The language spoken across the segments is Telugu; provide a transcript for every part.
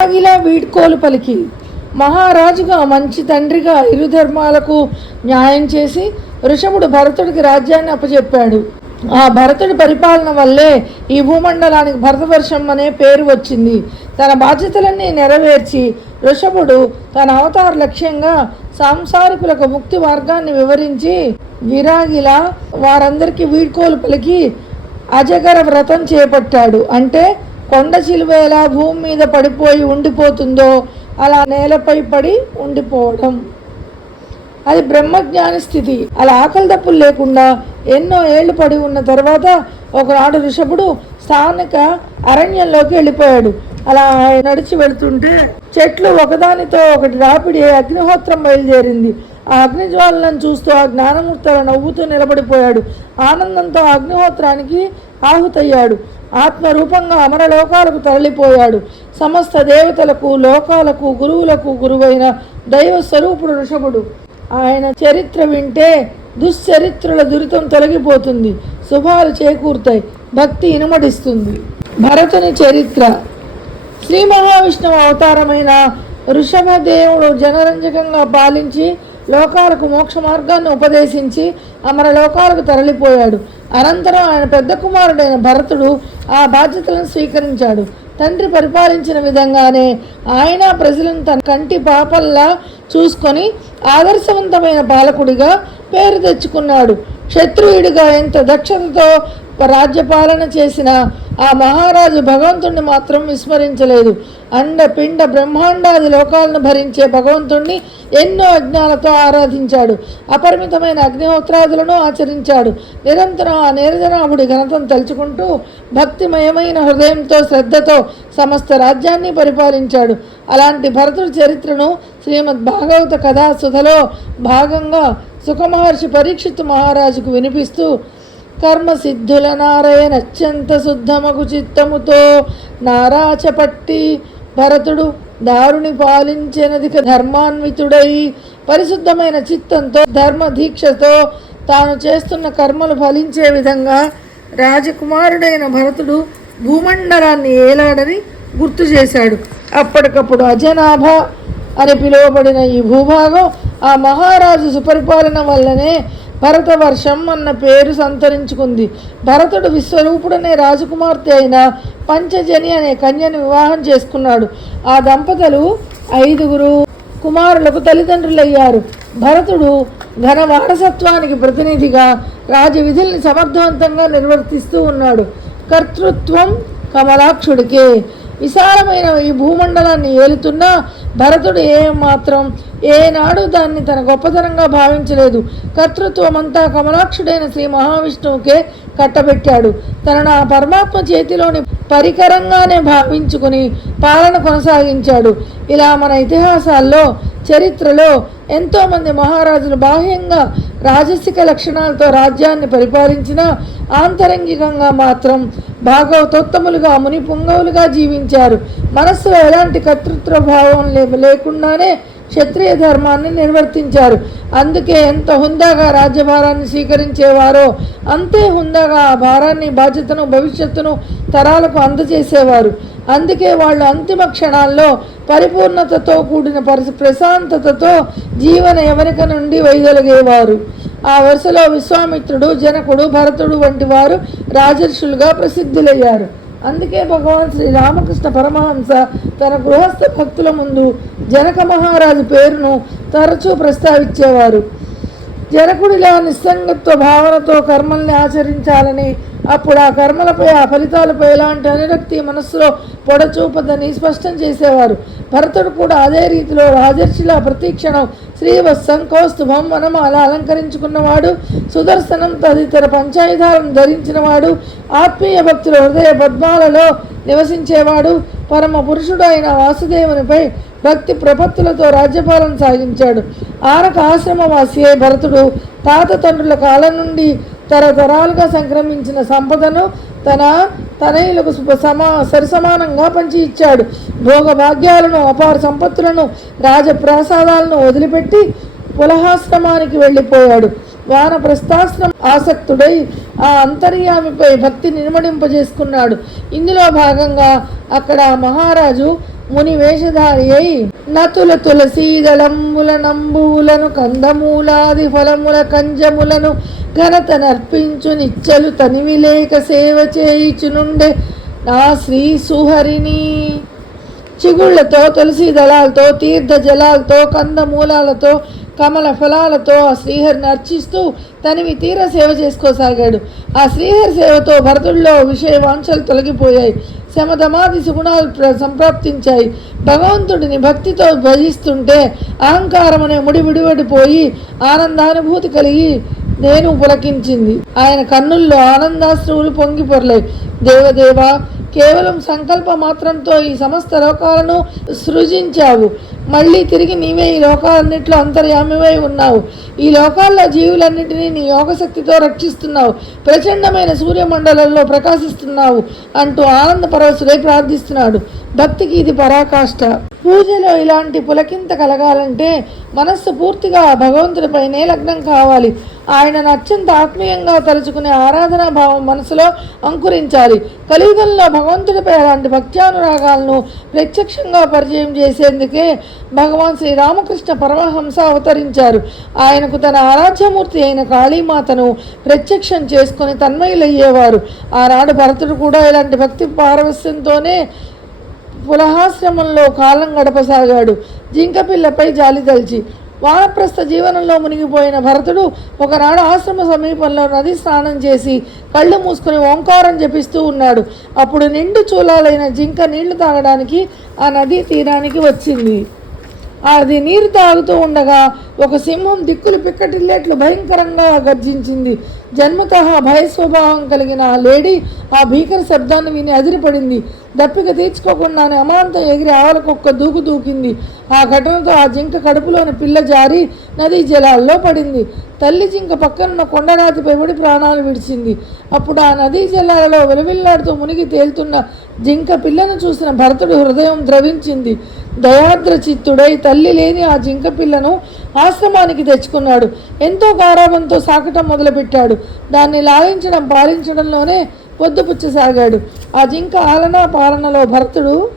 ఇలా వీడ్కోలు పలికి మహారాజుగా మంచి తండ్రిగా ఇరు ధర్మాలకు న్యాయం చేసి వృషభుడు భరతుడికి రాజ్యాన్ని అప్పచెప్పాడు. ఆ భరతుడి పరిపాలన వల్లే ఈ భూమండలానికి భరతవర్షం అనే పేరు వచ్చింది. తన బాధ్యతలన్నీ నెరవేర్చి వృషభుడు తన అవతార లక్ష్యంగా సాంసారికులకు ముక్తి మార్గాన్ని వివరించి విరాగిలా వారందరికీ వీడ్కోలు పలికి అజగర వ్రతం చేపట్టాడు. అంటే కొండ చిలువ ఎలా భూమి మీద పడిపోయి ఉండిపోతుందో అలా నేలపై పడి ఉండిపోవడం, అది బ్రహ్మజ్ఞాని స్థితి. అలా ఆకలి దప్పులు లేకుండా ఎన్నో ఏళ్లు పడి ఉన్న తర్వాత ఒకనాడు ఋషభుడు స్థానిక అరణ్యంలోకి వెళ్ళిపోయాడు. అలా నడిచి వెళుతుంటే చెట్లు ఒకదానితో ఒకటి రాపిడి అగ్నిహోత్రం బయలుదేరింది. ఆ అగ్నిజ్వాలను చూస్తూ ఆ జ్ఞానమూర్తుల నవ్వుతూ నిలబడిపోయాడు. ఆనందంతో అగ్నిహోత్రానికి ఆహుతయ్యాడు. ఆత్మరూపంగా అమరలోకాలకు తరలిపోయాడు. సమస్త దేవతలకు లోకాలకు గురువులకు గురువైన దైవ స్వరూపుడు ఋషభుడు. ఆయన చరిత్ర వింటే దుశ్చరిత్రుల దురితం తొలగిపోతుంది, శుభాలు చేకూరుతాయి, భక్తి ఇనుమడిస్తుంది. భరతుని చరిత్ర. శ్రీ మహావిష్ణువు అవతారమైన ఋషభదేవుడు జనరంజకంగా పాలించి లోకాలకు మోక్ష మార్గాన్ని ఉపదేశించి అమరలోకాలకు తరలిపోయాడు. అనంతరం ఆయన పెద్ద కుమారుడైన భరతుడు ఆ బాధ్యతలను స్వీకరించాడు. తండ్రి పరిపాలించిన విధంగానే ఆయన ప్రజలను తన కంటి పాపల్లా చూసుకొని ఆదర్శవంతమైన పాలకుడిగా పేరు తెచ్చుకున్నాడు. క్షత్రియుడిగా ఎంత దక్షతతో రాజ్యపాలన చేసిన ఆ మహారాజు భగవంతుణ్ణి మాత్రం విస్మరించలేదు. అండ పిండ బ్రహ్మాండాది లోకాలను భరించే భగవంతుణ్ణి ఎన్నో యజ్ఞాలతో ఆరాధించాడు. అపరిమితమైన అగ్నిహోత్రాదులను ఆచరించాడు. నిరంతరం ఆ నీరజనాభుడి ఘనతను తలుచుకుంటూ భక్తిమయమైన హృదయంతో శ్రద్ధతో సమస్త రాజ్యాన్ని పరిపాలించాడు. అలాంటి భరతుడి చరిత్రను శ్రీమద్ భాగవత కథాసుధలో భాగంగా సుఖమహర్షి పరీక్షిత్ మహారాజుకు వినిపిస్తూ కర్మసిద్ధుల నారాయణ అత్యంత శుద్ధమగు చిత్తముతో నారాచపట్టి భరతుడు దారుని పాలించినదిక ధర్మాన్వితుడై పరిశుద్ధమైన చిత్తంతో ధర్మ దీక్షతో తాను చేస్తున్న కర్మలు ఫలించే విధంగా రాజకుమారుడైన భరతుడు భూమండలాన్ని ఏలాడని గుర్తు చేశాడు. అప్పటికప్పుడు అజనాభ అని పిలువబడిన ఈ భూభాగం ఆ మహారాజు సుపరిపాలన వల్లనే భరతవర్షం అన్న పేరు సంతరించుకుంది. భరతుడు విశ్వరూపుడనే రాజకుమార్తె అయిన పంచజని అనే కన్యను వివాహం చేసుకున్నాడు. ఆ దంపతులు 5 కుమారులకు తల్లిదండ్రులయ్యారు. భరతుడు ఘన వారసత్వానికి ప్రతినిధిగా రాజవిధుల్ని సమర్థవంతంగా నిర్వర్తిస్తూ ఉన్నాడు. కర్తృత్వం కమలాక్షుడికే. విశాలమైన ఈ భూమండలాన్ని ఏలుతున్న భరతుడు ఏనాడు దాన్ని తన గొప్పతనంగా భావించలేదు. కర్తృత్వం అంతా కమలాక్షుడైన శ్రీ మహావిష్ణువుకే కట్టబెట్టాడు. తనను ఆ పరమాత్మ చేతిలోని పరికరంగానే భావించుకుని పాలన కొనసాగించాడు. ఇలా మన ఇతిహాసాల్లో చరిత్రలో ఎంతోమంది మహారాజులు బాహ్యంగా రాజసిక లక్షణాలతో రాజ్యాన్ని పరిపాలించిన ఆంతరంగికంగా మాత్రం భాగవతోత్తములుగా ముని పుంగవులుగా జీవించారు. మనస్సులో ఎలాంటి కర్తృత్వ భావం లేకుండానే క్షత్రియ ధర్మాన్ని నిర్వర్తించారు. అందుకే ఎంత హుందాగా రాజ్యభారాన్ని స్వీకరించేవారో అంతే హుందాగా ఆ భారాన్ని బాధ్యతను భవిష్యత్తును తరాలకు అందజేసేవారు. అందుకే వాళ్ళు అంతిమ క్షణాల్లో పరిపూర్ణతతో కూడిన ప్రశాంతతతో జీవన యవనిక నుండి వైదొలిగేవారు. ఆ వరుసలో విశ్వామిత్రుడు, జనకుడు, భరతుడు వంటి వారు రాజర్షులుగా ప్రసిద్ధులయ్యారు. అందుకే భగవాన్ శ్రీ రామకృష్ణ పరమహంస తన గృహస్థ భక్తుల ముందు జనక మహారాజు పేరును తరచూ ప్రస్తావించేవారు. జనకుడిలా నిస్సంగత్వ భావనతో కర్మల్ని ఆచరించాలని, అప్పుడు ఆ కర్మలపై ఆ ఫలితాలపై ఎలాంటి అనురక్తి మనస్సులో పొడచూపదని స్పష్టం చేసేవారు. భరతుడు కూడా అదే రీతిలో రాజర్షిలా ప్రతిక్షణం శ్రీవత్సం, కౌస్తుభం, వనమాల అలంకరించుకున్నవాడు, సుదర్శనం తదితర పంచాయుధాలను ధరించినవాడు, ఆత్మీయ భక్తుల హృదయ పద్మాలలో నివసించేవాడు, పరమ పురుషుడు అయిన వాసుదేవునిపై భక్తి ప్రపత్తులతో రాజ్యపాలన సాగించాడు. ఆనక ఆశ్రమవాసి అయి భరతుడు తాత తండ్రుల కాలం నుండి తరతరాలుగా సంక్రమించిన సంపదను తన తనయులకు సరిసమానంగా పంచి ఇచ్చాడు. భోగభాగ్యాలను, అపార సంపత్తులను, రాజప్రాసాదాలను వదిలిపెట్టి పులహాశ్రమానికి వెళ్ళిపోయాడు. వానప్రస్థాశ్రమ ఆసక్తుడై ఆ అంతర్యామిపై భక్తి నిర్మడింపజేసుకున్నాడు. ఇందులో భాగంగా అక్కడ మహారాజు ముని వేషధారి అయి నతుల తులసీదళంబుల నంబువులను కందమూలాది ఫలముల కంజములను ఘనత నర్పించు నిచ్చలు తనివిలేక సేవ చేయిచునుండే నా శ్రీ సుహరిని. చిగుళ్లతో, తులసి దళాలతో, తీర్థ జలాలతో, కందమూలాలతో, కమల ఫలాలతో ఆ శ్రీహరిని అర్చిస్తూ తనివి తీర సేవ చేసుకోసాగాడు. ఆ శ్రీహరి సేవతో భరతుడిలో విషయ వాంఛలు తొలగిపోయాయి. శమధమాది సుగుణాలు సంప్రాప్తించాయి. భగవంతుడిని భక్తితో భజిస్తుంటే అహంకారం అనే ముడి విడివడిపోయి ఆనందానుభూతి కలిగి నేను పులకించింది. ఆయన కన్నుల్లో ఆనందాశ్రువులు పొంగి పొరలాయి. దేవదేవ, కేవలం సంకల్ప మాత్రంతో ఈ సమస్త లోకాలను సృజించావు. మళ్ళీ తిరిగి నీవే ఈ లోకాలన్నింటిలో అంతర్యామివై ఉన్నావు. ఈ లోకాల్లో జీవులన్నింటినీ నీ యోగశక్తితో రక్షిస్తున్నావు. ప్రచండమైన సూర్యమండలంలో ప్రకాశిస్తున్నావు అంటూ ఆనంద పరవశుడై ప్రార్థిస్తున్నాడు. భక్తికి ఇది పరాకాష్ట. పూజలో ఇలాంటి పులకింత కలగాలంటే మనస్సు పూర్తిగా భగవంతుడిపైనే లగ్నం కావాలి. ఆయనను అత్యంత ఆత్మీయంగా తలుచుకునే ఆరాధనా భావం మనసులో అంకురించాలి. కలియుగంలో భగవంతుడిపై అలాంటి భక్త్యానురాగాలను ప్రత్యక్షంగా పరిచయం చేసేందుకే భగవాన్ శ్రీరామకృష్ణ పరమహంస అవతరించారు. ఆయనకు తన ఆరాధ్యమూర్తి అయిన కాళీమాతను ప్రత్యక్షం చేసుకుని తన్మయులయ్యేవారు. ఆనాడు భరతుడు కూడా ఇలాంటి భక్తి పారవస్యంతోనే పులహాశ్రమంలో కాలం గడపసాగాడు. జింకపిల్లపై జాలి తలిచి వానప్రస్థ జీవనంలో మునిగిపోయిన భరతుడు ఒకనాడు ఆశ్రమ సమీపంలో నది స్నానం చేసి కళ్ళు మూసుకుని ఓంకారం జపిస్తూ ఉన్నాడు. అప్పుడు నిండు చూలాలైన జింక నీళ్లు తాగడానికి ఆ నదీ తీరానికి వచ్చింది. అది నీరు తాగుతూ ఉండగా ఒక సింహం దిక్కులు పిక్కటిల్లేట్లు భయంకరంగా గర్జించింది. జన్మతః భయస్వభావం కలిగిన ఆ లేడీ ఆ భీకర శబ్దాన్ని విని అదిరిపడింది. దప్పిక తీర్చుకోకుండానే అమాంతం ఎగిరి ఆవలకొక్క దూకు దూకింది. ఆ ఘటనతో ఆ జింక కడుపులోని పిల్ల జారి నదీ జలాల్లో పడింది. తల్లి జింక పక్కనున్న కొండరాతిపై పడి ప్రాణాలు విడిచింది. అప్పుడు ఆ నదీ జలాలలో విలవిల్లాడుతూ మునిగి తేలుతున్న జింక పిల్లను చూసిన భరతుడు హృదయం ద్రవించింది. దయాద్ర చిత్తుడై తల్లి లేని ఆ జింక పిల్లను ఆశ్రమానికి తెచ్చుకున్నాడు. ఎంతో గారాబంతో సాకటం మొదలుపెట్టాడు. దాన్ని లాలించడం పాలించడంలోనే పొద్దుపుచ్చసాగాడు. ఆ జింక ఆలనా పాలనలో భరతుడు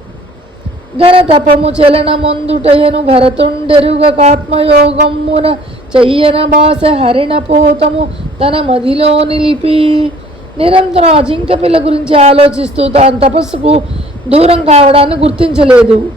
ఘన తపము చలనమొందుటయను భరతుండెరుగకాత్మయోగమ్మున చెయ్యన భాష హరిణ పోతము తన మదిలో నిలిపి నిరంతరం ఆ జింక పిల్ల గురించి ఆలోచిస్తూ తాను తపస్సుకు దూరం కావడాన్ని గుర్తించలేదు.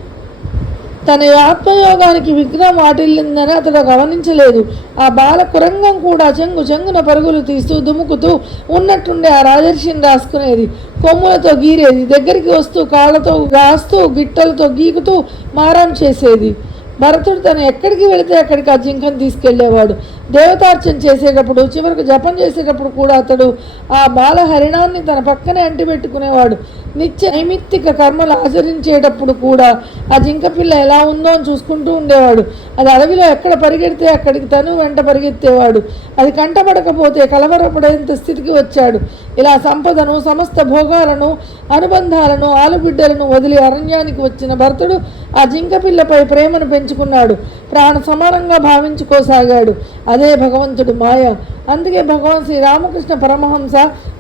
తన ఆత్మయోగానికి విఘ్నం వాటిల్లిందని అతడు గమనించలేదు. ఆ బాల కురంగం కూడా చెంగున పరుగులు తీస్తూ దుముకుతూ ఉన్నట్టుండే ఆ రాజర్షిని రాసుకునేది. కొమ్ములతో గీరేది, దగ్గరికి వస్తూ కాళ్ళతో రాస్తూ గిట్టలతో గీకుతూ మారం చేసేది. భరతుడు తను ఎక్కడికి వెళితే అక్కడికి ఆ జింకను తీసుకెళ్లేవాడు. దేవతార్చన చేసేటప్పుడు, చివరికి జపం చేసేటప్పుడు కూడా అతడు ఆ బాల హరిణాన్ని తన పక్కనే అంటిపెట్టుకునేవాడు. నిత్య నైమిత్తిక కర్మలు ఆచరించేటప్పుడు కూడా ఆ జింక పిల్ల ఎలా ఉందో అని చూసుకుంటూ ఉండేవాడు. అది అడవిలో ఎక్కడ పరిగెడితే అక్కడికి తను వెంట పరిగెత్తేవాడు. అది కంటపడకపోతే కలవరపడేంత స్థితికి వచ్చాడు. ఇలా సంపదను, సమస్త భోగాలను, అనుబంధాలను, ఆలుబిడ్డలను వదిలి అరణ్యానికి వచ్చిన భరతుడు ఆ జింక పిల్లపై ప్రేమను పెంచుకున్నాడు. ప్రాణ సమానంగా భావించుకోసాగాడు. అదే భగవంతుడి మాయ. అందుకే భగవాన్ శ్రీరామకృష్ణ పరమహంస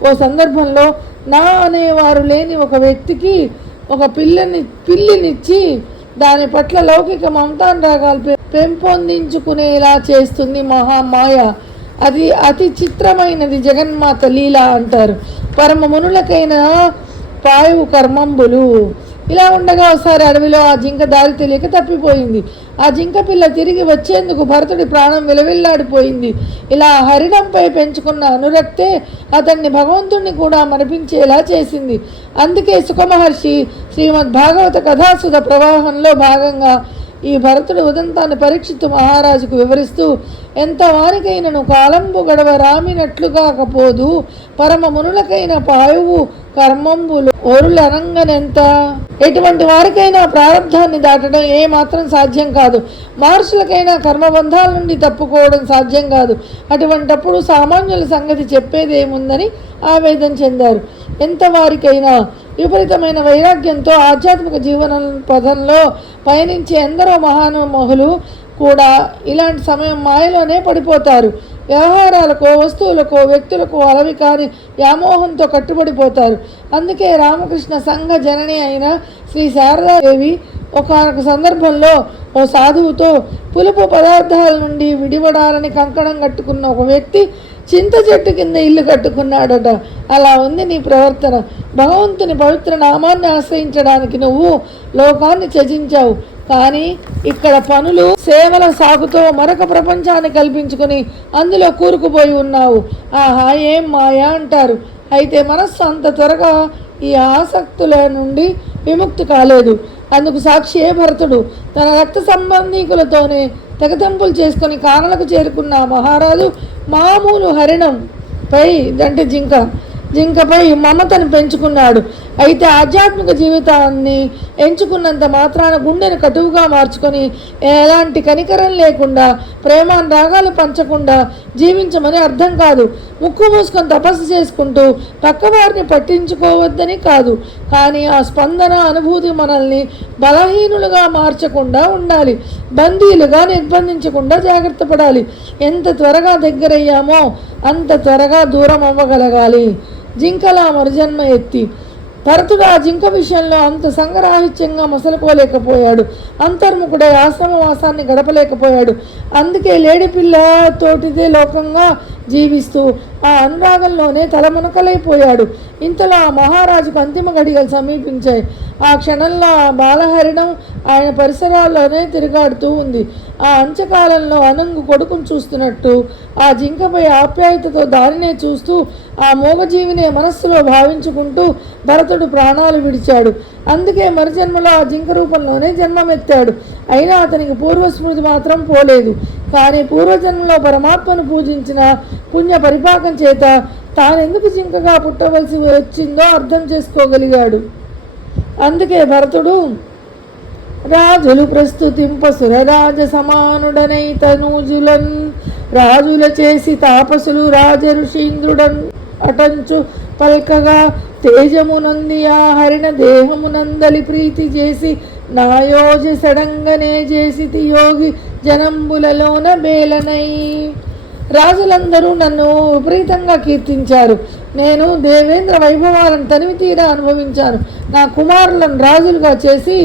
ఓ సందర్భంలో నా అనేవారు లేని ఒక వ్యక్తికి ఒక పిల్లినిచ్చి దాని పట్ల లౌకిక మమతానురాగాలు పెంపొందించుకునేలా చేస్తుంది మహామాయ. అది అతి చిత్రమైనది. జగన్మాత లీల అంటారు. పరమ మునులకైన పాయువు కర్మంబులు. ఇలా ఉండగా ఒకసారి అడవిలో ఆ జింక దారి తెలియక తప్పిపోయింది. ఆ జింక పిల్ల తిరిగి వచ్చేందుకు భరతుడి ప్రాణం విలవిల్లాడిపోయింది. ఇలా హరిణంపై పెంచుకున్న అనురక్తే అతన్ని భగవంతుణ్ణి కూడా మరిపించేలా చేసింది. అందుకే సుఖమహర్షి శ్రీమద్ భాగవత కథాసుధ ప్రవాహంలో భాగంగా ఈ భరతుడి ఉదంతాన్ని పరీక్షిత్తు మహారాజుకు వివరిస్తూ ఎంత వారికైనను కాలంబు గడవ రామినట్లుగాకపోదు పరమ మునులకైన పాయువు కర్మంబులు ఒరులనంగనెంత. ఎటువంటి వారికైనా ప్రారంధాన్ని దాటడం ఏమాత్రం సాధ్యం కాదు. మహర్షులకైనా కర్మబంధాల నుండి తప్పుకోవడం సాధ్యం కాదు. అటువంటప్పుడు సామాన్యుల సంగతి చెప్పేదేముందని ఆవేదన చెందారు. ఎంత వారికైనా విపరీతమైన వైరాగ్యంతో ఆధ్యాత్మిక జీవన పథంలో పయనించే ఎందరో మహానుభావులు కూడా ఇలాంటి సమయం మాయలోనే పడిపోతారు. వ్యవహారాలకో, వస్తువులకో, వ్యక్తులకు అలవి కాని వ్యామోహంతో కట్టుబడిపోతారు. అందుకే రామకృష్ణ సంఘ జనని అయిన శ్రీ శారదాదేవి ఒకనొక సందర్భంలో ఓ సాధువుతో పులుపు పదార్థాల నుండి విడిపడాలని కంకణం కట్టుకున్న ఒక వ్యక్తి చింత చెట్టు కింద ఇల్లు కట్టుకున్నాడట. అలా ఉంది నీ ప్రవర్తన. భగవంతుని పవిత్ర నామాన్ని ఆశ్రయించడానికి నువ్వు లోకాన్ని త్యజించావు, కానీ ఇక్కడ పనులు సేవల సాగుతో మరొక ప్రపంచాన్ని కల్పించుకుని అందులో కూరుకుపోయి ఉన్నావు. ఆహా, ఏం మాయా అంటారు. అయితే మనస్సు అంత త్వరగా ఈ ఆసక్తుల నుండి విముక్తి కాలేదు. అందుకు సాక్షియే భరతుడు. తన రక్త సంబంధీకులతోనే తెగతెంపులు చేసుకుని కానలకు చేరుకున్న మహారాజు మామూలు హరిణం పై అంటే జింకపై మమతను పెంచుకున్నాడు. అయితే ఆధ్యాత్మిక జీవితాన్ని ఎంచుకున్నంత మాత్రాన గుండెను కటువుగా మార్చుకొని ఎలాంటి కనికరం లేకుండా ప్రేమానురాగాలు పంచకుండా జీవించమని అర్థం కాదు. ముక్కు మూసుకొని తపస్సు చేసుకుంటూ పక్కవారిని పట్టించుకోవద్దని కాదు, కానీ ఆ స్పందన అనుభూతి మనల్ని బలహీనులుగా మార్చకుండా ఉండాలి, బందీలుగా నిర్బంధించకుండా జాగ్రత్త పడాలి. ఎంత త్వరగా దగ్గరయ్యామో అంత త్వరగా దూరం అవ్వగలగాలి. జింకలా మరుజన్మ ఎత్తి భరతుడు ఆ జింక విషయంలో అంత సంగరాహిత్యంగా మసలుకోలేకపోయాడు. అంతర్ముఖుడై ఆశ్రమవాసాన్ని గడపలేకపోయాడు. అందుకే లేడిపిల్ల తోటిదే లోకంగా జీవిస్తూ ఆ అనురాగంలోనే తలమునకలైపోయాడు. ఇంతలో ఆ మహారాజుకు అంతిమ గడియలు సమీపించాయి. ఆ క్షణంలో ఆ బాలహరిణం ఆయన పరిసరాల్లోనే తిరుగాడుతూ ఉంది. ఆ అంత్యకాలంలో అనంగు కొడుకును చూస్తున్నట్టు ఆ జింకపై ఆప్యాయతతో దానినే చూస్తూ ఆ మూగజీవినే మనస్సులో భావించుకుంటూ భరతుడు ప్రాణాలు విడిచాడు. అందుకే మరుజన్మలో ఆ జింక రూపంలోనే జన్మమెత్తాడు. అయినా అతనికి పూర్వస్మృతి మాత్రం పోలేదు. కానీ పూర్వజన్మలో పరమాత్మను పూజించిన పుణ్య పరిపాకం చేత తానెందుకు జింకగా పుట్టవలసి వచ్చిందో అర్థం చేసుకోగలిగాడు. అందుకే భరతుడు రాజులు ప్రస్తుతింప సురరాజ సమానుడనై తనూజులన్ రాజుల చేసి తాపసులు రాజ ఋషీంద్రుడన్ అటంచు పల్కగా తేజమునంది ఆ హరిణ దేహమునందలి ప్రీతి చేసి నాయోజ సడంగనే చేసి యోగి జనంబులలోన బేలనై. రాజులందరూ నన్ను విపరీతంగా కీర్తించారు. నేను దేవేంద్ర వైభవాలను తనివి తీరా అనుభవించాను. నా కుమారులను రాజులుగా చేసి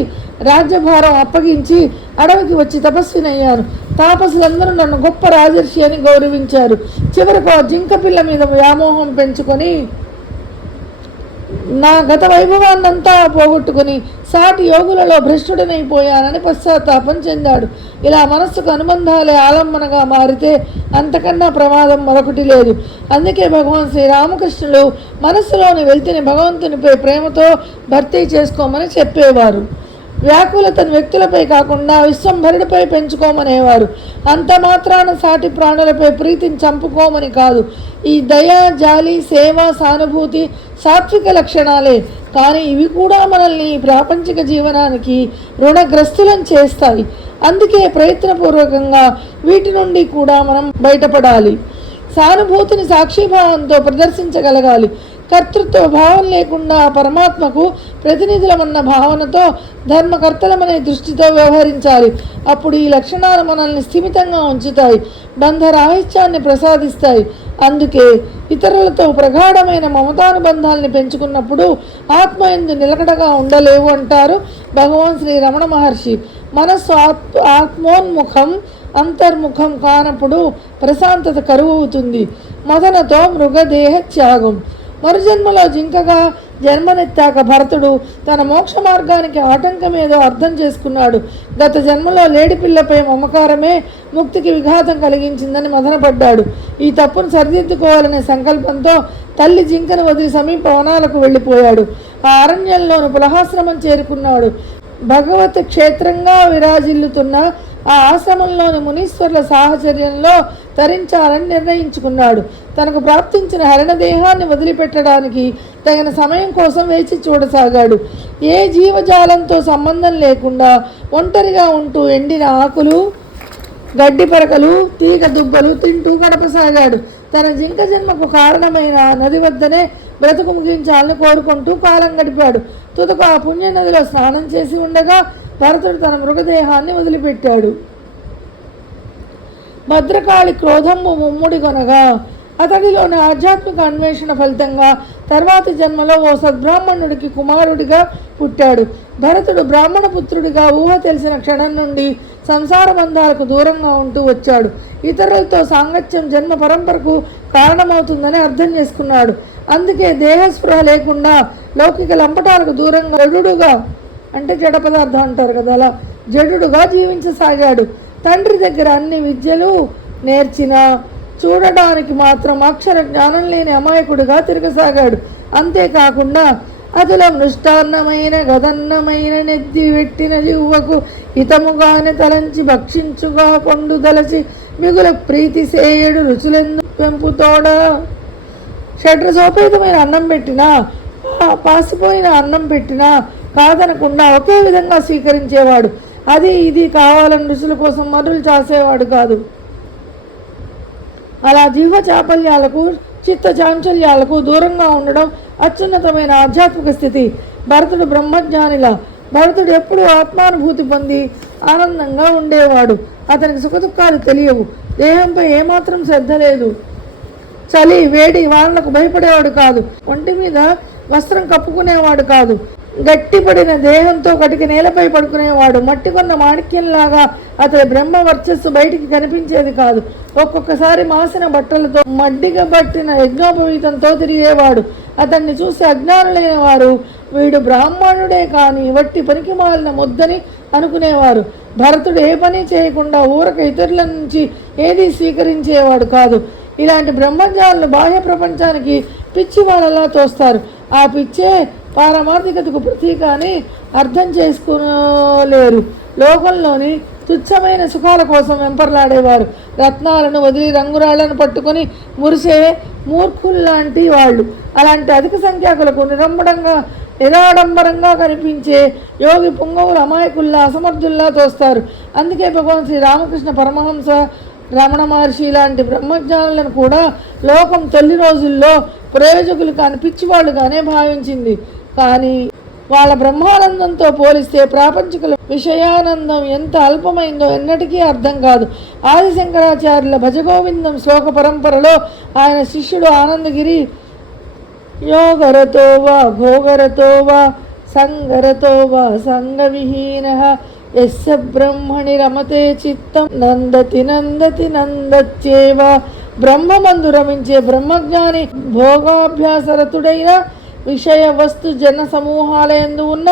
రాజ్యభారం అప్పగించి అడవికి వచ్చి తపస్వినయ్యాను. తాపసులందరూ నన్ను గొప్ప రాజర్షి అని గౌరవించారు. చివరకు ఆ జింక పిల్ల మీద వ్యామోహం పెంచుకొని నా గత వైభవాన్నంతా పోగొట్టుకుని సాటి యోగులలో భ్రష్టుడనైపోయానని పశ్చాత్తాపం చెందాడు. ఇలా మనస్సుకు అనుబంధాలే ఆలంబనగా మారితే అంతకన్నా ప్రమాదం మరొకటి లేదు. అందుకే భగవాన్ శ్రీరామకృష్ణులు మనస్సులోని వెళ్తిని భగవంతునిపై ప్రేమతో భర్తీ చేసుకోమని చెప్పేవారు. వ్యాకులతను వ్యక్తులపై కాకుండా విశ్వంభరుడిపై పెంచుకోమనేవారు. అంత మాత్రాన సాటి ప్రాణులపై ప్రీతిని చంపుకోమని కాదు. ఈ దయ, జాలి, సేవ, సానుభూతి సాత్విక లక్షణాలే, కానీ ఇవి కూడా మనల్ని ప్రాపంచిక జీవనానికి రుణగ్రస్తులను చేస్తాయి. అందుకే ప్రయత్నపూర్వకంగా వీటి నుండి కూడా మనం బయటపడాలి. సానుభూతిని సాక్షిభావంతో ప్రదర్శించగలగాలి. కర్తృత్వ భావం లేకుండా పరమాత్మకు ప్రతినిధులమన్న భావనతో ధర్మకర్తలమనే దృష్టితో వ్యవహరించాలి. అప్పుడు ఈ లక్షణాలు మనల్ని స్థిమితంగా ఉంచుతాయి, బంధరాహిత్యాన్ని ప్రసాదిస్తాయి. అందుకే ఇతరులతో ప్రగాఢమైన మమతానుబంధాల్ని పెంచుకున్నప్పుడు ఆత్మయందు నిలకడగా ఉండలేవు అంటారు భగవాన్ శ్రీ రమణ మహర్షి. మనస్సు ఆత్మోన్ముఖం అంతర్ముఖం కానప్పుడు ప్రశాంతత కరువవుతుంది. మదనతో మృగదేహ త్యాగం. మరుజన్మలో జింకగా జన్మనెత్తాక భరతుడు తన మోక్ష మార్గానికి ఆటంకమేదో అర్థం చేసుకున్నాడు. గత జన్మలో లేడిపిల్లపై మమకారమే ముక్తికి విఘాతం కలిగించిందని మదనపడ్డాడు. ఈ తప్పును సరిదిద్దుకోవాలనే సంకల్పంతో తల్లి జింకను వదిలి సమీప వనాలకు వెళ్ళిపోయాడు. ఆ అరణ్యంలోని పులహాశ్రమం చేరుకున్నాడు. భగవత్ క్షేత్రంగా విరాజిల్లుతున్న ఆ ఆశ్రమంలోని మునీశ్వర్ల సాహచర్యంలో తరించాలని నిర్ణయించుకున్నాడు. తనకు ప్రాప్తించిన హరిణదేహాన్ని వదిలిపెట్టడానికి తగిన సమయం కోసం వేచి చూడసాగాడు. ఏ జీవజాలంతో సంబంధం లేకుండా ఒంటరిగా ఉంటూ ఎండిన ఆకులు, గడ్డి పరకలు, తీగ దుబ్బలు తింటూ గడపసాగాడు. తన జింక జన్మకు కారణమైన నది వద్దనే బ్రతుకు ముగించాలని కోరుకుంటూ కాలం గడిపాడు. తుదకు ఆ పుణ్య నదిలో స్నానం చేసి ఉండగా భరతుడు తన మృగదేహాన్ని వదిలిపెట్టాడు. భద్రకాళి క్రోధము ముమ్ముడిగొనగా అతడిలోని ఆధ్యాత్మిక అన్వేషణ ఫలితంగా తర్వాతి జన్మలో ఓ సద్బ్రాహ్మణుడికి కుమారుడిగా పుట్టాడు. భరతుడు బ్రాహ్మణ పుత్రుడిగా ఊహ తెలిసిన క్షణం నుండి సంసార బంధాలకు దూరంగా ఉంటూ వచ్చాడు. ఇతరులతో సాంగత్యం జన్మ పరంపరకు కారణమవుతుందని అర్థం చేసుకున్నాడు. అందుకే దేహస్పృహ లేకుండా లౌకిక లంపటాలకు దూరంగా జడుడుగా, అంటే జడ పదార్థం అంటారు కదా, అలా జడుడుగా జీవించసాగాడు. తండ్రి దగ్గర అన్ని విద్యలు నేర్చిన చూడడానికి మాత్రం అక్షర జ్ఞానం లేని అమాయకుడిగా తిరగసాగాడు. అంతేకాకుండా అతుల మృష్టాన్నమైన గదన్నమైన నెత్తి పెట్టిన జివ్వకు హితముగానే తలంచి భక్షించుగా కొండు దలచి మిగుల ప్రీతి సేయడు రుచులెందు పెంపుతోడ. షడ్రసోపేతమైన అన్నం పెట్టినా, పాసిపోయిన అన్నం పెట్టినా కాదనకుండా ఒకే విధంగా స్వీకరించేవాడు. అది ఇది కావాలని రుచుల కోసం మరులు చాసేవాడు కాదు. అలా జీవ చాపల్యాలకు చిత్త చాంచల్యాలకు దూరంగా ఉండడం అత్యున్నతమైన ఆధ్యాత్మిక స్థితి. భరతుడు బ్రహ్మజ్ఞానిలా. భరతుడు ఎప్పుడూ ఆత్మానుభూతి పొంది ఆనందంగా ఉండేవాడు. అతనికి సుఖదుఖాలు తెలియవు. దేహంపై ఏమాత్రం శ్రద్ధ లేదు. చలి వేడి వానలకు భయపడేవాడు కాదు. ఒంటి మీద వస్త్రం కప్పుకునేవాడు కాదు. గట్టిపడిన దేహంతో కటికి నేలపై పడుకునేవాడు. మట్టి కొన్న మాణిక్యంలాగా అతని బ్రహ్మ వర్చస్సు బయటికి కనిపించేది కాదు. ఒక్కొక్కసారి మాసిన బట్టలతో మడ్డిగా పట్టిన యజ్ఞోపవీతంతో తిరిగేవాడు. అతన్ని చూసి అజ్ఞానులైన వారు వీడు బ్రాహ్మణుడే కానీ వట్టి పనికి మాలిన ముద్దని అనుకునేవారు. భరతుడు ఏ పని చేయకుండా ఊరక ఇతరుల నుంచి ఏదీ స్వీకరించేవాడు కాదు. ఇలాంటి బ్రహ్మజ్ఞానులు బాహ్య ప్రపంచానికి పిచ్చి వాళ్ళలా తోస్తారు. ఆ పిచ్చే పారమార్థికతకు ప్రతీక అని అర్థం చేసుకోలేరు. లోకంలోని తుచ్చమైన సుఖాల కోసం వెంపర్లాడేవారు. రత్నాలను వదిలి రంగురాళ్లను పట్టుకొని మురిసే మూర్ఖుల్లాంటి వాళ్ళు. అలాంటి అధిక సంఖ్యాకులకు నిరాడంబరంగా కనిపించే యోగి పుంగవులు అమాయకుల్లా అసమర్థుల్లా తోస్తారు. అందుకే భగవాన్ శ్రీ రామకృష్ణ పరమహంస, రమణ మహర్షి లాంటి బ్రహ్మజ్ఞానులను కూడా లోకం తొలి రోజుల్లో ప్రయోజకులు కాని పిచ్చివాళ్ళుగానే భావించింది. కానీ వాళ్ళ బ్రహ్మానందంతో పోలిస్తే ప్రాపంచికుల విషయానందం ఎంత అల్పమైందో ఎన్నటికీ అర్థం కాదు. ఆదిశంకరాచార్యుల భజగోవిందం శ్లోక పరంపరలో ఆయన శిష్యుడు ఆనందగిరి యోగరతో వా భోగరతో వా సంగరతో వా సంగవిహీన యస్య బ్రహ్మణి రమతే చిత్తం నందతి నందతి నందత్యేవ. బ్రహ్మమందు రమించే బ్రహ్మజ్ఞాని భోగాభ్యాసరతుడైన విషయ వస్తు జన సమూహాల యందు ఉన్న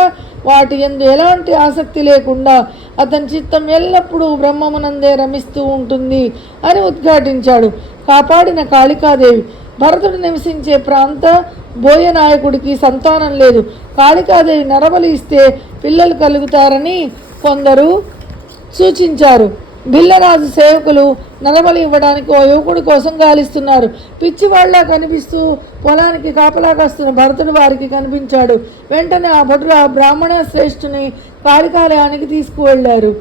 వాటి యందు ఎలాంటి ఆసక్తి లేకుండా అతని చిత్తం ఎల్లప్పుడూ బ్రహ్మమునందే రమిస్తూ ఉంటుంది అని ఉద్ఘాటించాడు. కాపాడిన కాళికాదేవి. భరతుడు నివసించే ప్రాంత బోయనాయకుడికి సంతానం లేదు. కాళికాదేవి నరబలి ఇస్తే పిల్లలు కలుగుతారని కొందరు సూచించారు. బిల్లరాజు సేవకులు నరబలి ఇవ్వడానికి ఓ యువకుడి కోసం గాలిస్తున్నారు. పిచ్చివాళ్ల కనిపిస్తూ పొలానికి కాపలా కాస్తున్న భరతుడు వారికి కనిపించాడు. వెంటనే ఆ భటులు ఆ బ్రాహ్మణ శ్రేష్ఠుని కాళికాలయానికి తీసుకువెళ్లారు.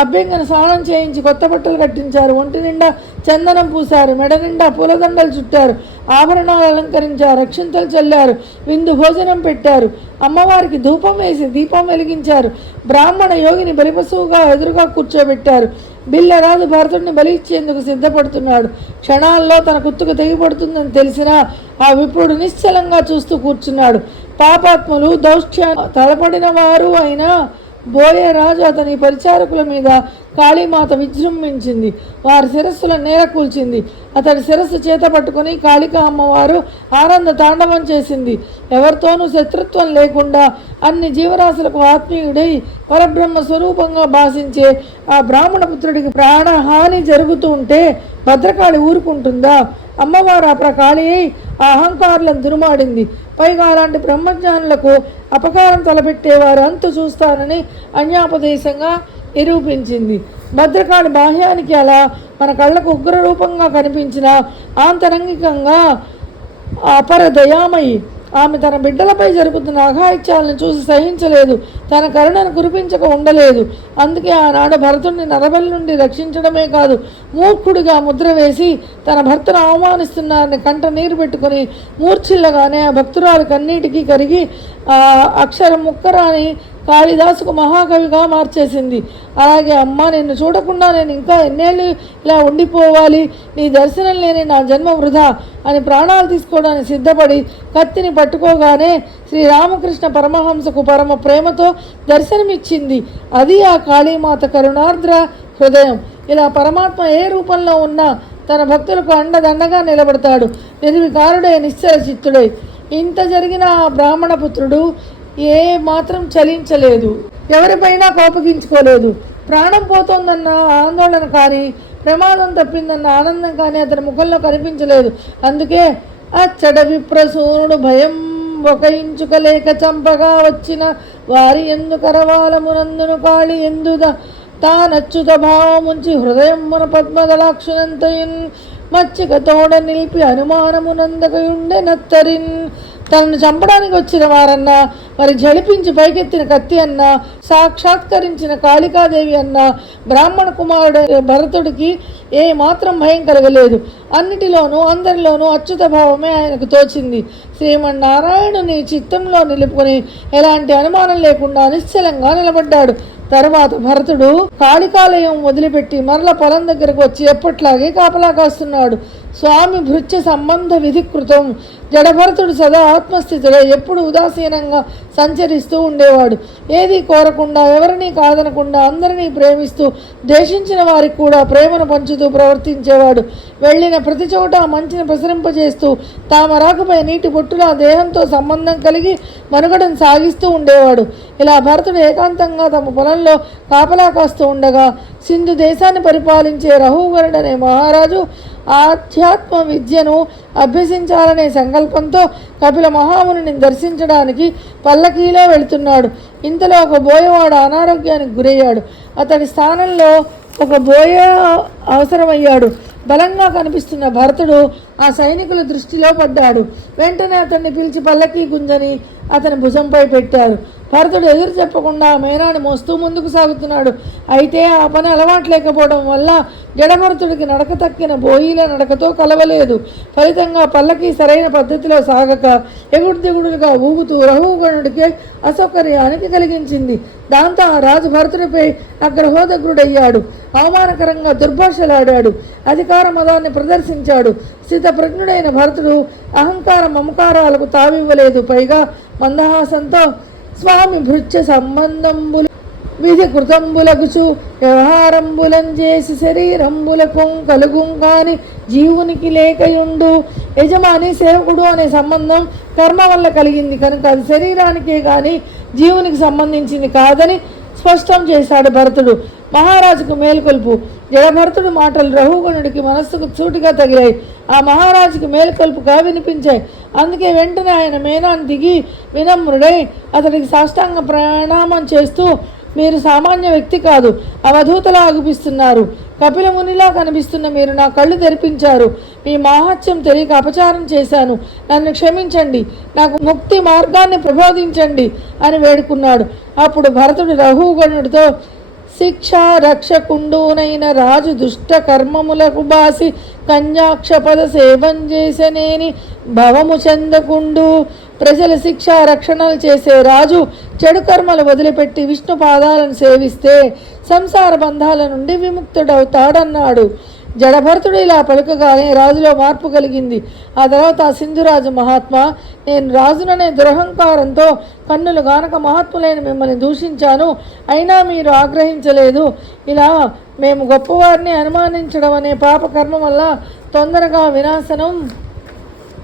అభ్యంగన స్నానం చేయించి కొత్త బట్టలు కట్టించారు. ఒంటి నిండా చందనం పూశారు. మెడ నిండా పూలదండలు చుట్టారు. ఆభరణాలు అలంకరించారు. అక్షింతలు చల్లారు. విందు భోజనం పెట్టారు. అమ్మవారికి ధూపం వేసి దీపం వెలిగించారు. బ్రాహ్మణ యోగిని బలిపశువుగా ఎదురుగా కూర్చోబెట్టారు. బిల్లరాజు భరతుడిని బలి ఇచ్చేందుకు సిద్ధపడుతున్నాడు. క్షణాల్లో తన కుత్తుకు తెగిపడుతుందని తెలిసినా ఆ విప్రుడు నిశ్చలంగా చూస్తూ కూర్చున్నాడు. పాపాత్ములు దౌష్ట్యా తలపడిన వారు అయినా బోయరాజు అతని పరిచారకుల మీద కాళీమాత విజృంభించింది. వారి శిరస్సుల నేల కూల్చింది. అతడి శిరస్సు చేత పట్టుకుని కాళికా అమ్మవారు ఆనంద తాండవం చేసింది. ఎవరితోనూ శత్రుత్వం లేకుండా అన్ని జీవరాశులకు ఆత్మీయుడై పరబ్రహ్మ స్వరూపంగా భాషించే ఆ బ్రాహ్మణ పుత్రుడికి ప్రాణహాని జరుగుతూ ఉంటే భద్రకాళి ఊరుకుంటుందా? అమ్మవారు అప్రకాళి అయి ఆ అహంకారులను దురుమాడింది. పైగా అలాంటి బ్రహ్మజ్ఞానులకు అపకారం తలపెట్టేవారు అంతు చూస్తానని అన్యాపదేశంగా నిరూపించింది. భద్రకాళి బాహ్యానికి అలా మన కళ్ళకు ఉగ్ర రూపంగా కనిపించిన ఆంతరంగికంగా అపర దయామయి. ఆమె తన బిడ్డలపై జరుగుతున్న అఘాయిత్యాలను చూసి సహించలేదు. తన కరుణను కురిపించక ఉండలేదు. అందుకే ఆనాడు భరతుడిని నరబలి నుండి రక్షించడమే కాదు, మూర్ఖుడిగా ముద్ర వేసి తన భర్తను అవమానిస్తున్నారని కంట నీరు పెట్టుకుని మూర్ఛిల్లగానే ఆ భక్తురాలు కన్నీటికి కరిగి అక్షరం ముక్కరాని కాళిదాసుకు మహాకవిగా మార్చేసింది. అలాగే అమ్మ, నిన్ను చూడకుండా నేను ఇంకా ఎన్నేళ్ళు ఇలా ఉండిపోవాలి, నీ దర్శనం లేని నా జన్మ వృధా అని ప్రాణాలు తీసుకోవడానికి సిద్ధపడి కత్తిని పట్టుకోగానే శ్రీరామకృష్ణ పరమహంసకు పరమ ప్రేమతో దర్శనమిచ్చింది. అది ఆ కాళీమాత కరుణార్ద్ర హృదయం. ఇలా పరమాత్మ ఏ రూపంలో ఉన్నా తన భక్తులకు అండదండగా నిలబడతాడు. నిర్వికారుడై నిశ్చల చిత్తుడై. ఇంత జరిగిన ఆ బ్రాహ్మణ పుత్రుడు ఏ మాత్రం చలించలేదు, ఎవరిపైనా కోపగించుకోలేదు. ప్రాణం పోతోందన్న ఆందోళన కానీ, ప్రమాదం తప్పిందన్న ఆనందం కానీ అతని ముఖంలో కనిపించలేదు. అందుకే అచ్చట విప్రసూనుడు భయం ఒక ఇంచుకలేక చంపగా వచ్చిన వారి ఎందు కరవాలమునందును కాళి ఎందుద తానచ్యుత భావముంచి హృదయమున పద్మదళాక్షునంతయున్ మచ్చిక తోడ నిలిపి అనుమానమునందకయుండె నత్తరిన్. తనను చంపడానికి వచ్చిన వారన్నా, మరి జడిపించి పైకెత్తిన కత్తి అన్నా, సాక్షాత్కరించిన కాళికాదేవి అన్నా బ్రాహ్మణ కుమారుడు భరతుడికి ఏ మాత్రం భయం కలగలేదు. అన్నిటిలోనూ అందరిలోనూ అచ్యుత భావమే ఆయనకు తోచింది. శ్రీమన్నారాయణుని చిత్తంలో నిలుపుకొని ఎలాంటి అనుమానం లేకుండా నిశ్చలంగా నిలబడ్డాడు. తర్వాత భరతుడు కాళికాలయం వదిలిపెట్టి మరల పొలం దగ్గరకు వచ్చి ఎప్పట్లాగే కాపలా కాస్తున్నాడు. స్వామి భృత్య సంబంధ విధికృతం. జడభరతుడు సదా ఆత్మస్థితిలో ఎప్పుడు ఉదాసీనంగా సంచరిస్తూ ఉండేవాడు. ఏది కోరకుండా, ఎవరినీ కాదనకుండా అందరినీ ప్రేమిస్తూ, దేశించిన వారికి కూడా ప్రేమను పంచుతూ ప్రవర్తించేవాడు. వెళ్ళిన ప్రతి చోట మంచిని ప్రసరింపజేస్తూ తామరాకుపై నీటి బొట్టులా దేహంతో సంబంధం కలిగి మనుగడను సాగిస్తూ ఉండేవాడు. ఇలా భరతుడు ఏకాంతంగా తమ పొలంలో కాపలా కాస్తూ ఉండగా సింధు దేశాన్ని పరిపాలించే రహువరుడనే మహారాజు ఆధ్యాత్మ విద్యను అభ్యసించాలనే సంకల్పంతో కపిల మహామునిని దర్శించడానికి పల్లకీలో వెళుతున్నాడు. ఇంతలో ఒక బోయవాడు అనారోగ్యానికి గురయ్యాడు. అతడి స్థానంలో ఒక బోయ అవసరమయ్యాడు. బలంగా కనిపిస్తున్న భరతుడు ఆ సైనికుల దృష్టిలో పడ్డాడు. వెంటనే అతన్ని పిలిచి పల్లకీ గుంజని అతని భుజంపై పెట్టారు. భరతుడు ఎదురు చెప్పకుండా మేనాన్ని మోస్తూ ముందుకు సాగుతున్నాడు. అయితే ఆ పని అలవాటు లేకపోవడం వల్ల జడభరతుడికి నడక తక్కిన బోయిల నడకతో కలవలేదు. ఫలితంగా పల్లకి సరైన పద్ధతిలో సాగక ఎగుడు దిగుడులుగా ఊగుతూ రఘుగణుడికి అసౌకర్యానికి కలిగించింది. దాంతో ఆ రాజు భరతుడిపై అగ్రహోదగ్రుడయ్యాడు. అవమానకరంగా దుర్భాషలాడాడు. అధికార మదాన్ని ప్రదర్శించాడు. స్థితప్రజ్ఞుడైన భరతుడు అహంకార మమకారాలకు తావివ్వలేదు. పైగా మందహాసంతో స్వామి భృత్య సంబంధంబులు విధి కృతంబులగుచు వ్యవహారంబులం చేసి శరీరంబులకు కలుగు కాని జీవునికి లేకయుండు. యజమాని సేవకుడు అనే సంబంధం కర్మ వల్ల కలిగింది కనుక అది శరీరానికే కానీ జీవునికి సంబంధించింది కాదని స్పష్టం చేశాడు భరతుడు. మహారాజుకు మేలుకొల్పు. జడభరతుడు మాటలు రఘుగణుడికి మనస్సుకు సూటిగా తగిలాయి. ఆ మహారాజుకు మేలుకొల్పుగా వినిపించాయి. అందుకే వెంటనే ఆయన మేనాన్ని దిగి వినమ్రుడై అతడికి సాష్టాంగ ప్రణామం చేస్తూ, మీరు సామాన్య వ్యక్తి కాదు, అవధూతలా అగుపిస్తున్నారు. కపిల మునిలా కనిపిస్తున్న మీరు నా కళ్ళు తెరిపించారు. మీ మాహాత్యం తెలియక అపచారం చేశాను. నన్ను క్షమించండి, నాకు ముక్తి మార్గాన్ని ప్రబోధించండి అని వేడుకున్నాడు. అప్పుడు భరతుడు రఘుగణుడితో, శిక్షా రక్షకుండునైన రాజు దుష్ట కర్మములకు బాసి కన్యాక్షపద సేవం చేసనేని భవము చెందకుండు. ప్రజల శిక్షా రక్షణలు చేసే రాజు చెడు కర్మలు వదిలిపెట్టి విష్ణు పాదాలను సేవిస్తే సంసార బంధాల నుండి విముక్తుడవుతాడన్నాడు. జడభరతుడు ఇలా పలుకగానే రాజులో మార్పు కలిగింది. ఆ తర్వాత ఆ సింధురాజు మహాత్మా, నేను రాజుననే దురహంకారంతో కన్నులు గానక మహాత్ములైన మిమ్మల్ని దూషించాను, అయినా మీరు ఆగ్రహించలేదు. ఇలా మేము గొప్పవారిని అనుమానించడం అనే పాపకర్మ వల్ల తొందరగా వినాశనం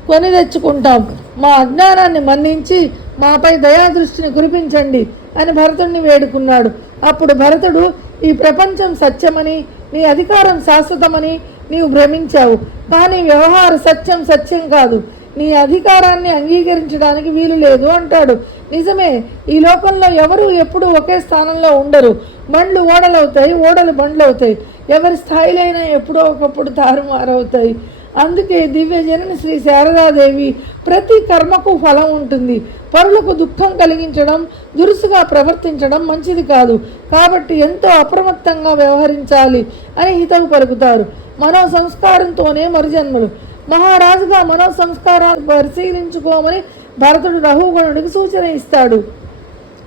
కొని తెచ్చుకుంటాం. మా అజ్ఞానాన్ని మన్నించి మాపై దయాదృష్టిని కురిపించండి అని భరతుడిని వేడుకున్నాడు. అప్పుడు భరతుడు, ఈ ప్రపంచం సత్యమని, నీ అధికారం శాశ్వతమని నీవు భ్రమించావు. కానీ వ్యవహార సత్యం సత్యం కాదు. నీ అధికారాన్ని అంగీకరించడానికి వీలు లేదు అంటాడు. నిజమే, ఈ లోకంలో ఎవరు ఎప్పుడు ఒకే స్థానంలో ఉండరు. బండ్లు ఓడలవుతాయి, ఓడలు బండ్లు అవుతాయి. ఎవరి స్థాయిలైనా ఎప్పుడో ఒకప్పుడు తారుమారవుతాయి. అందుకే దివ్య జనని శ్రీ శారదాదేవి ప్రతి కర్మకు ఫలం ఉంటుంది. పరులకు దుఃఖం కలిగించడం, దురుసుగా ప్రవర్తించడం మంచిది కాదు. కాబట్టి ఎంతో అప్రమత్తంగా వ్యవహరించాలి అని హితవు పలుకుతారు. మనో సంస్కారంతోనే మరుజన్మలు. మహారాజుగా మనో సంస్కారాలు పరిశీలించుకోమని భరతుడు రఘుగణుడికి సూచన ఇస్తాడు.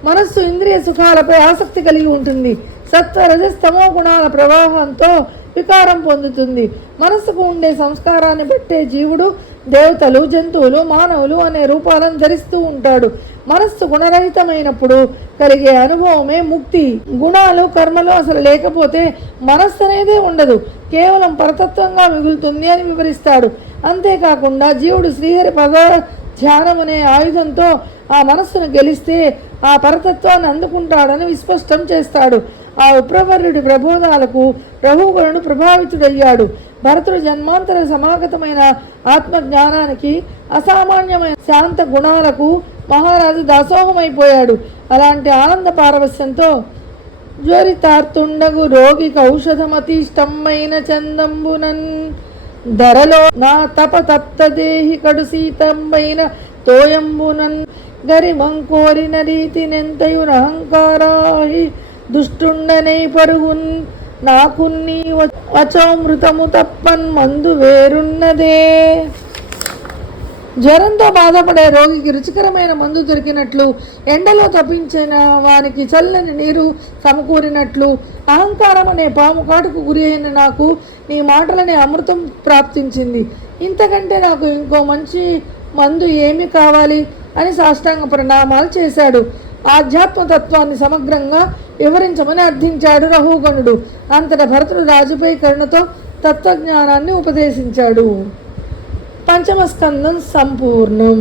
మనస్సు ఇంద్రియ సుఖాలపై ఆసక్తి కలిగి ఉంటుంది. సత్వ రజస్తమో గుణాల ప్రవాహంతో వికారం పొందుతుంది. మనస్సుకు ఉండే సంస్కారాన్ని బట్టే జీవుడు దేవతలు, జంతువులు, మానవులు అనే రూపాలను ధరిస్తూ ఉంటాడు. మనస్సు గుణరహితమైనప్పుడు కలిగే అనుభవమే ముక్తి. గుణాలు, కర్మలు అసలు లేకపోతే మనస్సు అనేదే ఉండదు, కేవలం పరతత్వంగా మిగులుతుంది అని వివరిస్తాడు. అంతేకాకుండా జీవుడు శ్రీహరి పద ధ్యానం అనే ఆయుధంతో ఆ మనస్సును గెలిస్తే ఆ పరతత్వాన్ని అందుకుంటాడని విస్పష్టం చేస్తాడు. ఆ విప్రవర్యుడి ప్రబోధాలకు రఘుగణుడు ప్రభావితుడయ్యాడు. భరతుడు జన్మాంతర సమాగతమైన ఆత్మజ్ఞానానికి, అసామాన్యమైన శాంత గుణాలకు మహారాజు దాసోహమైపోయాడు. అలాంటి ఆనంద పారవస్యంతో జ్వరితార్తుండగు రోగికి ఔషధమతిష్టమైన చందంబునన్ ధరలో నా తపతప్తదేహి కడు సీతంబైన తోయంబునన్ గరిమంకోరిన రీతి నెంతయునహంకారాహి దుష్టుండనై పరుగున్ నాకున్నీ వచోమృతము తప్పన్ మందు వేరున్నదే. జ్వరంతో బాధపడే రోగికి రుచికరమైన మందు దొరికినట్లు, ఎండలో తప్పించిన వానికి చల్లని నీరు సమకూరినట్లు, అహంకారం అనే పాము కాటుకు గురి అయిన నాకు నీ మాటలనే అమృతం ప్రాప్తించింది. ఇంతకంటే నాకు ఇంకో మంచి మందు ఏమి కావాలి అని సాష్టాంగ ప్రణామాలు చేశాడు. ఆధ్యాత్మతత్వాన్ని సమగ్రంగా వివరించమని అర్థించాడు రఘుగణుడు. అంతటా భరతుడు రాజుపై కరుణతో తత్వజ్ఞానాన్ని ఉపదేశించాడు. పంచమ స్కందం సంపూర్ణం.